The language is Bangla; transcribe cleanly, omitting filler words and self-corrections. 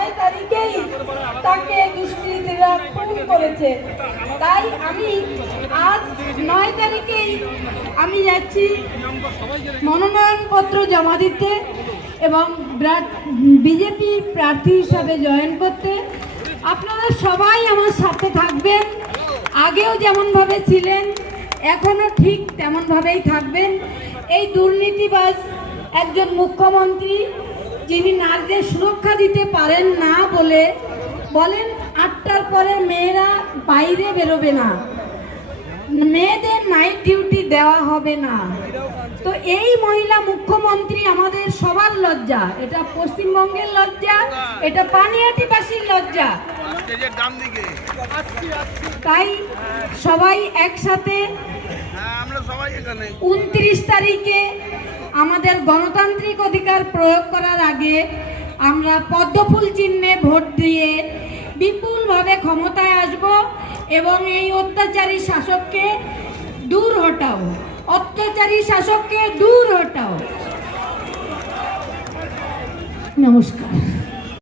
9 তারিখেই তাকে দুষ্কৃতীরা খুন করেছে। তাই আমি আজ 9 তারিখেই আমি যাচ্ছি মনোনয়নপত্র জমা দিতে এবং বিজেপি প্রার্থী হিসাবে জয়েন করতে। আপনারা সবাই আমার সাথে থাকবেন, আগেও যেমনভাবে ছিলেন এখনও ঠিক তেমনভাবেই থাকবেন। এই দুর্নীতিবাজ একজন মুখ্যমন্ত্রী যিনি নারীদের সুরক্ষা দিতে পারেন না বলে বলেন 8টার পরে মেয়েরা বাইরে বেরোবে না, মেয়েদের নাইট ডিউটি দেওয়া হবে না। তো এই মহিলা মুখ্যমন্ত্রী আমাদের সবার লজ্জা, এটা পশ্চিমবঙ্গের লজ্জা, এটা পানিহাটিবাসীর লজ্জা। তাই সবাই একসাথে 29 তারিখে আমাদের গণতান্ত্রিক অধিকার প্রয়োগ করার আগে আমরা পদ্মফুল চিহ্নে ভোট দিয়ে বিপুলভাবে ক্ষমতায় আসব এবং এই অত্যাচারী শাসককে দূর হটাও, অত্যাচারী শাসককে দূর হটাও। নমস্কার।